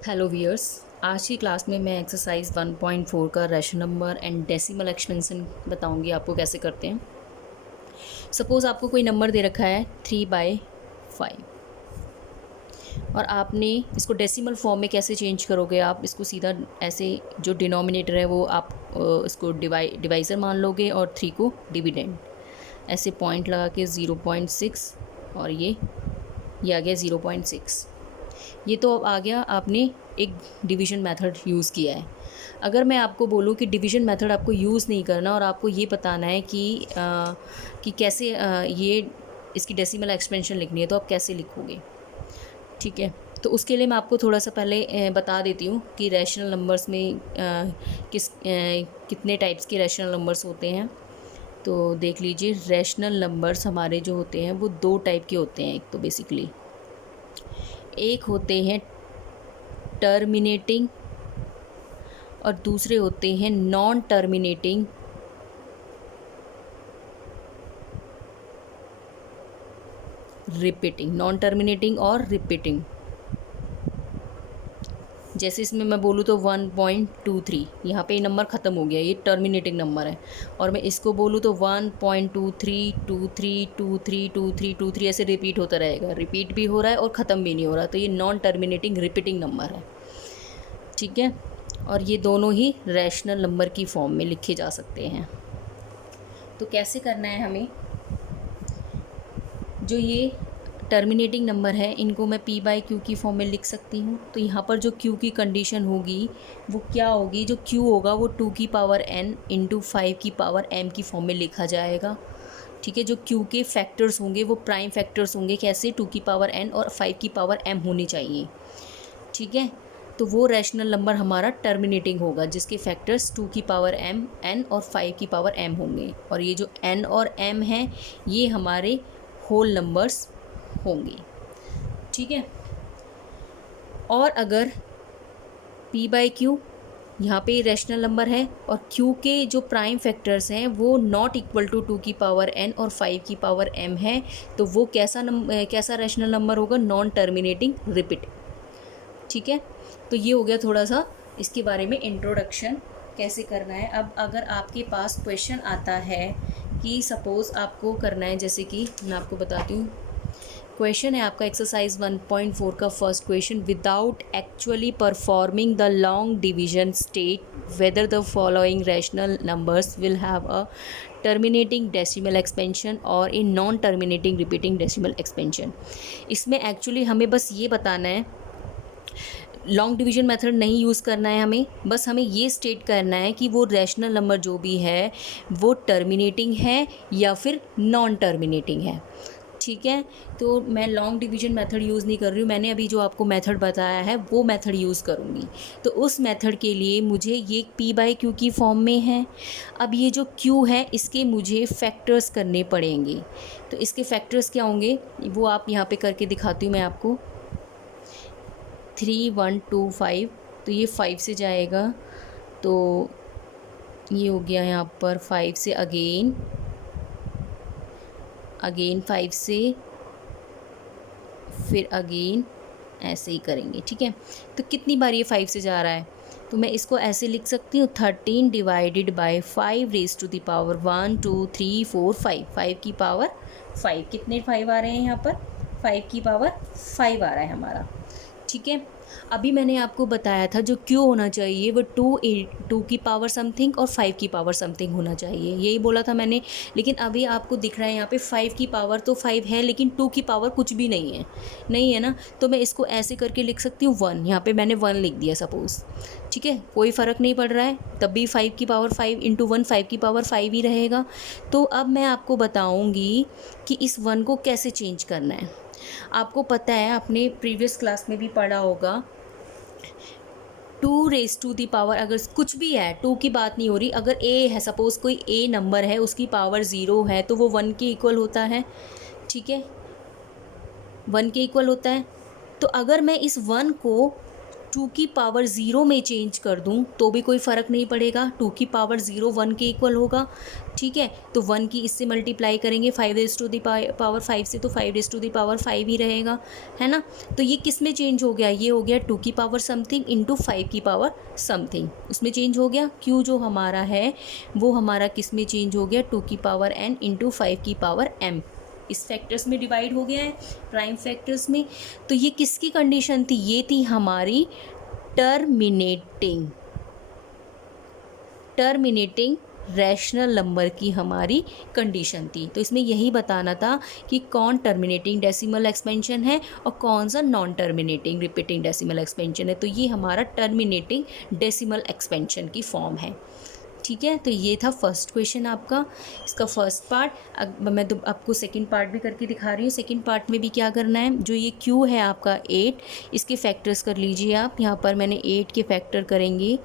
Hello wears. आज की class में मैं एक्सरसाइज 1.4 का rational number and decimal expansion बताऊंगी आपको कैसे करते हैं। सपोज़ आपको कोई नंबर दे रखा है 3/5 और आपने इसको डेसिमल फॉर्म में कैसे चेंज करोगे। आप इसको सीधा ऐसे जो डिनोमिनेटर है वो आप इसको डिवाइज़र मान लोगे और 3 को डिविडेंड ऐसे पॉइंट लगा के 0.6 और ये आ गया 0.6। ये तो अब आ गया, आपने एक डिवीजन मेथड यूज़ किया है। अगर मैं आपको बोलूँ कि डिवीजन मेथड आपको यूज़ नहीं करना और आपको ये बताना है कि कैसे ये इसकी डेसिमल एक्सपेंशन लिखनी है, तो आप कैसे लिखोगे। ठीक है, तो उसके लिए मैं आपको थोड़ा सा पहले बता देती हूँ कि रैशनल नंबर्स में कितने टाइप्स के रैशनल नंबर्स होते हैं। तो देख लीजिए, रैशनल नंबर्स हमारे जो होते हैं वो दो टाइप के होते हैं। एक तो बेसिकली एक होते हैं टर्मिनेटिंग और दूसरे होते हैं non terminating repeating. Non terminating और रिपीटिंग, जैसे इसमें मैं बोलूँ तो 1.23, यहाँ पे ये नंबर ख़त्म हो गया, ये टर्मिनेटिंग नंबर है। और मैं इसको बोलूँ तो 1.23 23 23 23 23 ऐसे रिपीट होता रहेगा। रिपीट भी हो रहा है और ख़त्म भी नहीं हो रहा, तो ये नॉन टर्मिनेटिंग रिपीटिंग नंबर है। ठीक है, और ये दोनों ही रैशनल नंबर की फॉर्म में लिखे जा सकते हैं। तो कैसे करना है हमें, जो ये टर्मिनेटिंग नंबर है इनको मैं p/q की फॉर्म में लिख सकती हूँ। तो यहाँ पर जो q की कंडीशन होगी वो क्या होगी, जो q होगा वो 2 की पावर n इंटू 5 की पावर m की फॉर्म में लिखा जाएगा। ठीक है, जो q के फैक्टर्स होंगे वो प्राइम फैक्टर्स होंगे, कैसे 2 की पावर n और 5 की पावर m होनी चाहिए। ठीक है, तो वो रैशनल नंबर हमारा टर्मिनेटिंग होगा जिसके फैक्टर्स 2 की पावर m n और 5 की पावर m होंगे। और ये जो n और m हैं ये हमारे होल नंबर्स होंगे। ठीक है, और अगर p/q यहाँ पे रैशनल नंबर है और q के जो प्राइम फैक्टर्स हैं वो नॉट इक्वल टू 2 की पावर n और 5 की पावर m है, तो वो कैसा रैशनल नंबर होगा, नॉन टर्मिनेटिंग रिपीट। ठीक है, तो ये हो गया थोड़ा सा इसके बारे में इंट्रोडक्शन कैसे करना है। अब अगर आपके पास क्वेश्चन आता है कि सपोज़ आपको करना है, जैसे कि मैं आपको बताती हूँ, क्वेश्चन है आपका एक्सरसाइज 1.4 का first question, without actually performing the long division state whether the following rational numbers will have a terminating decimal expansion और a non terminating repeating decimal expansion. इसमें एक्चुअली हमें बस ये बताना है, लॉन्ग डिवीजन मेथड नहीं use करना है हमें, बस हमें ये स्टेट करना है कि वो रैशनल नंबर जो भी है वो टर्मिनेटिंग है या फिर नॉन टर्मिनेटिंग है। ठीक है, तो मैं लॉन्ग डिवीजन मेथड यूज़ नहीं कर रही हूँ, मैंने अभी जो आपको मेथड बताया है वो मेथड यूज़ करूँगी। तो उस मेथड के लिए मुझे ये p/q की फॉर्म में है। अब ये जो q है इसके मुझे फैक्टर्स करने पड़ेंगे। तो इसके फैक्टर्स क्या होंगे वो आप यहाँ पे करके दिखाती हूँ मैं आपको। 3 1 2 5, तो ये 5 से जाएगा, तो ये हो गया यहाँ पर 5 से अगेन 5 से, फिर अगेन ऐसे ही करेंगे। ठीक है, तो कितनी बार ये 5 से जा रहा है, तो मैं इसको ऐसे लिख सकती हूँ 13 divided by 5 raise to the power 1 2 3 4 5, 5 की पावर 5। कितने 5 आ रहे हैं यहाँ पर, 5 की पावर 5 आ रहा है हमारा। ठीक है, अभी मैंने आपको बताया था जो क्यू होना चाहिए वो 2 की पावर समथिंग और 5 की पावर समथिंग होना चाहिए, यही बोला था मैंने। लेकिन अभी आपको दिख रहा है यहाँ पे 5 की पावर तो 5 है लेकिन 2 की पावर कुछ भी नहीं है ना, तो मैं इसको ऐसे करके लिख सकती हूँ 1। यहाँ पे मैंने 1 लिख दिया सपोज़। ठीक है, कोई फ़र्क नहीं पड़ रहा है, तब भी 5 की पावर 5 इंटू 1 5 की पावर 5 ही रहेगा। तो अब मैं आपको बताऊँगी कि इस 1 को कैसे चेंज करना है। आपको पता है, आपने प्रीवियस क्लास में भी पढ़ा होगा, 2 रेज टू दी पावर, अगर कुछ भी है 2 की बात नहीं हो रही, अगर ए है, सपोज़ कोई ए नंबर है उसकी पावर 0 है तो वो 1 के इक्वल होता है। ठीक है, 1 के इक्वल होता है। तो अगर मैं इस 1 को 2 की पावर 0 में चेंज कर दूं तो भी कोई फ़र्क नहीं पड़ेगा, 2 की पावर 0 1 के इक्वल होगा, ठीक है। तो 1 की इससे मल्टीप्लाई करेंगे 5 रेज़ टू द पावर 5 से, तो 5 रेज़ टू द पावर 5 ही रहेगा, है ना। तो ये किस में चेंज हो गया, ये हो गया 2 की पावर समथिंग इंटू 5 की पावर समथिंग, उसमें चेंज हो गया। q जो हमारा है वो हमारा किस में चेंज हो गया, 2 की पावर n इंटू 5 की पावर m, इस फैक्टर्स में डिवाइड हो गया है, प्राइम फैक्टर्स में। तो ये किसकी कंडीशन थी, ये थी हमारी टर्मिनेटिंग रैशनल नंबर की हमारी कंडीशन थी। तो इसमें यही बताना था कि कौन टर्मिनेटिंग डेसिमल एक्सपेंशन है और कौन सा non terminating repeating decimal expansion है। तो ये हमारा टर्मिनेटिंग डेसिमल एक्सपेंशन की फॉर्म है, ठीक है। तो ये था फर्स्ट क्वेश्चन आपका, इसका फर्स्ट पार्ट। अब मैं तो आपको सेकंड पार्ट भी करके दिखा रही हूँ। सेकंड पार्ट में भी क्या करना है, जो ये q है आपका 8, इसके फैक्टर्स कर लीजिए आप। यहाँ पर मैंने 8 के फैक्टर करेंगे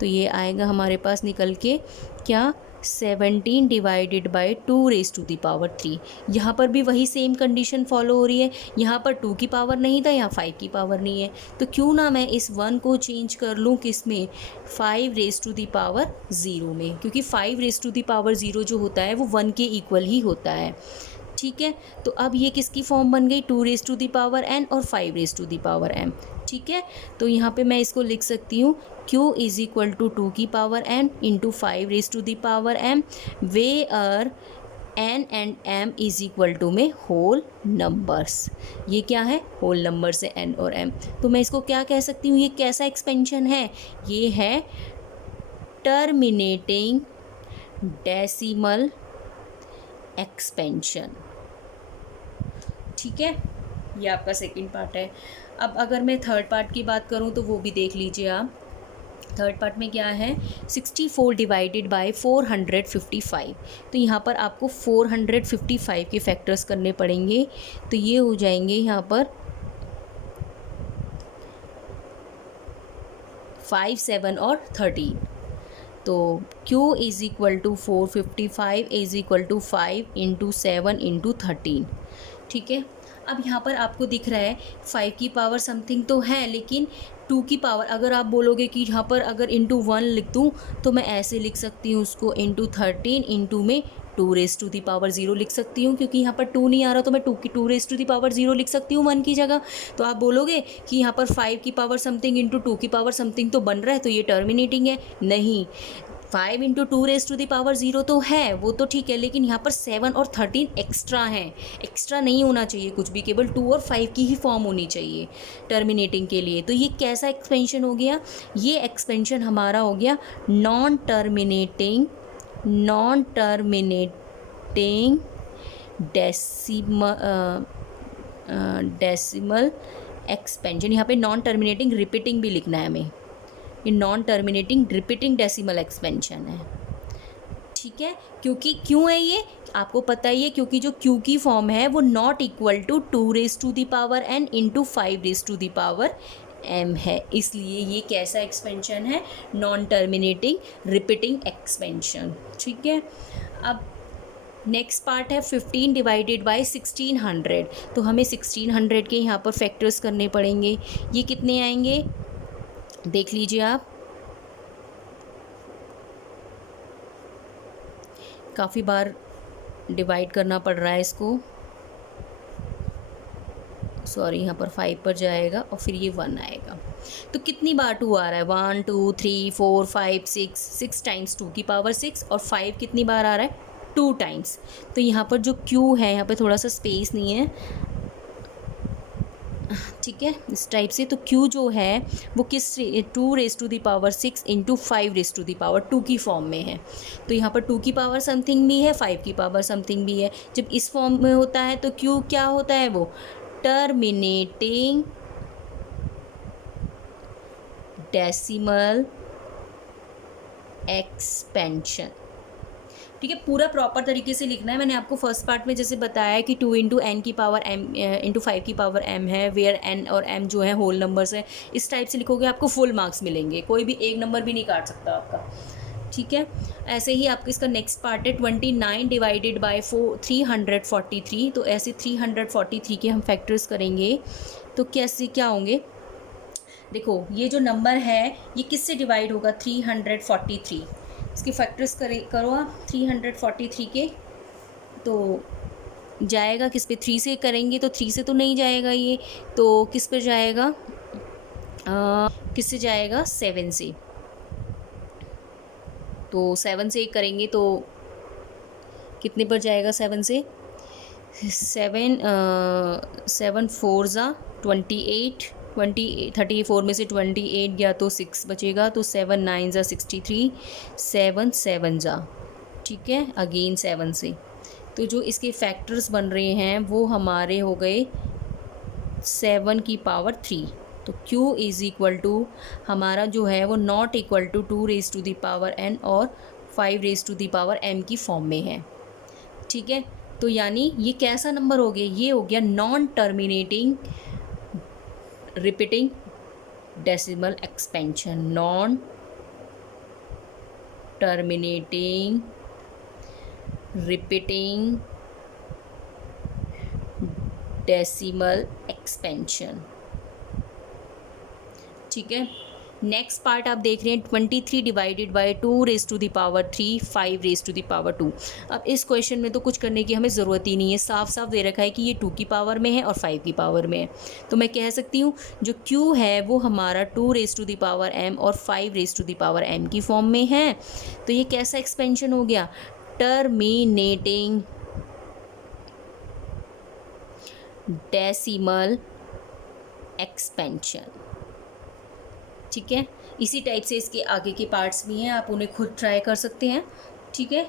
तो ये आएगा हमारे पास निकल के क्या, 17 divided by 2 raise to the power 3। यहाँ पर भी वही सेम कंडीशन फॉलो हो रही है, यहाँ पर 2 की पावर नहीं था, यहाँ 5 की पावर नहीं है। तो क्यों ना मैं इस 1 को चेंज कर लूँ किस में, 5 रेज़ टू दी पावर 0 में, क्योंकि 5 रेज़ टू दी पावर 0 जो होता है वो 1 के इक्वल ही होता है, ठीक है। तो अब ये किसकी फॉर्म बन गई, 2 raise to the power n और 5 raise to the power m, ठीक है। तो यहाँ पे मैं इसको लिख सकती हूँ q इज़ इक्वल टू 2 की power n into 5 raise to the power m, where n and m is equal to में होल नंबर्स। ये क्या है, होल नंबर्स है n और m। तो मैं इसको क्या कह सकती हूँ, ये कैसा एक्सपेंशन है, ये है टर्मिनेटिंग डेसिमल एक्सपेंशन, ठीक है। ये आपका सेकंड पार्ट है। अब अगर मैं थर्ड पार्ट की बात करूं तो वो भी देख लीजिए आप। थर्ड पार्ट में क्या है, 64 डिवाइडेड बाय 455। तो यहाँ पर आपको 455 के फैक्टर्स करने पड़ेंगे। तो ये हो जाएंगे यहाँ पर 5, 7 और 13। तो q is equal to 455 is equal to 5 into 7 into 13, ठीक है। अब यहाँ पर आपको दिख रहा है 5 की पावर समथिंग तो है, लेकिन 2 की पावर, अगर आप बोलोगे कि यहाँ पर अगर इंटू 1 लिख दूँ तो मैं ऐसे लिख सकती हूँ उसको, इंटू 13 इंटू में 2 रेज़ टू दी पावर 0 लिख सकती हूँ, क्योंकि यहाँ पर 2 नहीं आ रहा तो मैं 2 रेज़ टू दी पावर 0 लिख सकती हूँ 1 की जगह। तो आप बोलोगे कि यहाँ पर 5 की पावर समथिंग इंटू 2 की पावर समथिंग तो बन रहा है, तो ये टर्मिनेटिंग है। नहीं, 5 into 2 raise to the power 0 तो है, वो तो ठीक है, लेकिन यहाँ पर 7 और 13 एक्स्ट्रा हैं। एक्स्ट्रा नहीं होना चाहिए कुछ भी, केवल 2 और 5 की ही फॉर्म होनी चाहिए टर्मिनेटिंग के लिए। तो ये कैसा एक्सपेंशन हो गया, ये एक्सपेंशन हमारा हो गया नॉन टर्मिनेटिंग डेसिमल एक्सपेंशन। यहाँ पे नॉन टर्मिनेटिंग रिपीटिंग भी लिखना है हमें, ये non terminating repeating decimal expansion है, ठीक है। क्योंकि क्यों है ये आपको पता ही है, क्योंकि जो q की फॉर्म है वो not equal to 2 raise to the power n into 5 raise to the power m है, इसलिए ये कैसा एक्सपेंशन है, नॉन टर्मिनेटिंग रिपीटिंग एक्सपेंशन, ठीक है। अब नेक्स्ट पार्ट है 15 डिवाइडेड बाय 1600। तो हमें 1600 के यहाँ पर फैक्टर्स करने पड़ेंगे। ये कितने आएंगे देख लीजिए आप, काफ़ी बार डिवाइड करना पड़ रहा है इसको, सॉरी, यहाँ पर 5 पर जाएगा और फिर ये 1 आएगा। तो कितनी बार 2 आ रहा है, 1 2 3 4 5 6 टाइम्स 2 की पावर 6, और 5 कितनी बार आ रहा है, 2 टाइम्स। तो यहाँ पर जो q है, यहाँ पर थोड़ा सा स्पेस नहीं है, ठीक है, इस टाइप से। तो q जो है वो किस 2 raise to the power 6 into 5 raise to the power 2 की फॉर्म में है। तो यहाँ पर 2 की पावर समथिंग भी है, 5 की पावर समथिंग भी है। जब इस फॉर्म में होता है तो q क्या होता है, वो टर्मिनेटिंग डेसिमल एक्सपेंशन, ठीक है। पूरा प्रॉपर तरीके से लिखना है। मैंने आपको फर्स्ट पार्ट में जैसे बताया कि 2 इंटू एन की पावर m इंटू 5 की पावर m है, वेयर n और m जो है होल नंबर्स है। इस टाइप से लिखोगे आपको फुल मार्क्स मिलेंगे, कोई भी एक नंबर भी नहीं काट सकता आपका, ठीक है। ऐसे ही आपका इसका नेक्स्ट पार्ट है 29 डिवाइडेड बाय 343। तो ऐसे 343 के हम फैक्टर्स करेंगे तो कैसे क्या होंगे, देखो ये जो नंबर है ये किससे डिवाइड होगा, 343। इसके फैक्टर्स करो आप 343 के, तो जाएगा किस पे, 3 से करेंगे तो 3 से तो नहीं जाएगा ये, तो किस पे जाएगा, किससे जाएगा, 7 से। तो 7 से करेंगे तो कितने पर जाएगा, 7 से, 7 4 ज़ा 28, 34 में से 28 गया तो 6 बचेगा, तो 7 9 ज़ा 63, 7 7 ज़ा, ठीक है, अगेन 7 से। तो जो इसके फैक्टर्स बन रहे हैं वो हमारे हो गए 7 की पावर 3। तो Q इज़ इक्वल टू हमारा जो है वो not equal to 2 raise to the power n और 5 raise to the power m की फॉर्म में है, ठीक है। तो यानी ये कैसा नंबर हो गया, ये हो गया non terminating repeating decimal expansion, non terminating repeating decimal expansion, ठीक है। नेक्स्ट पार्ट आप देख रहे हैं 23 divided by 2 raise to the power 3, 5 raise to the power 2। अब इस क्वेश्चन में तो कुछ करने की हमें ज़रूरत ही नहीं है, साफ साफ दे रखा है कि ये 2 की पावर में है और 5 की पावर में है। तो मैं कह सकती हूँ जो Q है वो हमारा 2 raise to the power m और 5 raise to the power m की फॉर्म में है। तो ये कैसा एक्सपेंशन हो गया, टर्मिनेटिंग डेसिमल एक्सपेंशन, ठीक है। इसी टाइप से इसके आगे के पार्ट्स भी हैं, आप उन्हें खुद ट्राई कर सकते हैं, ठीक है।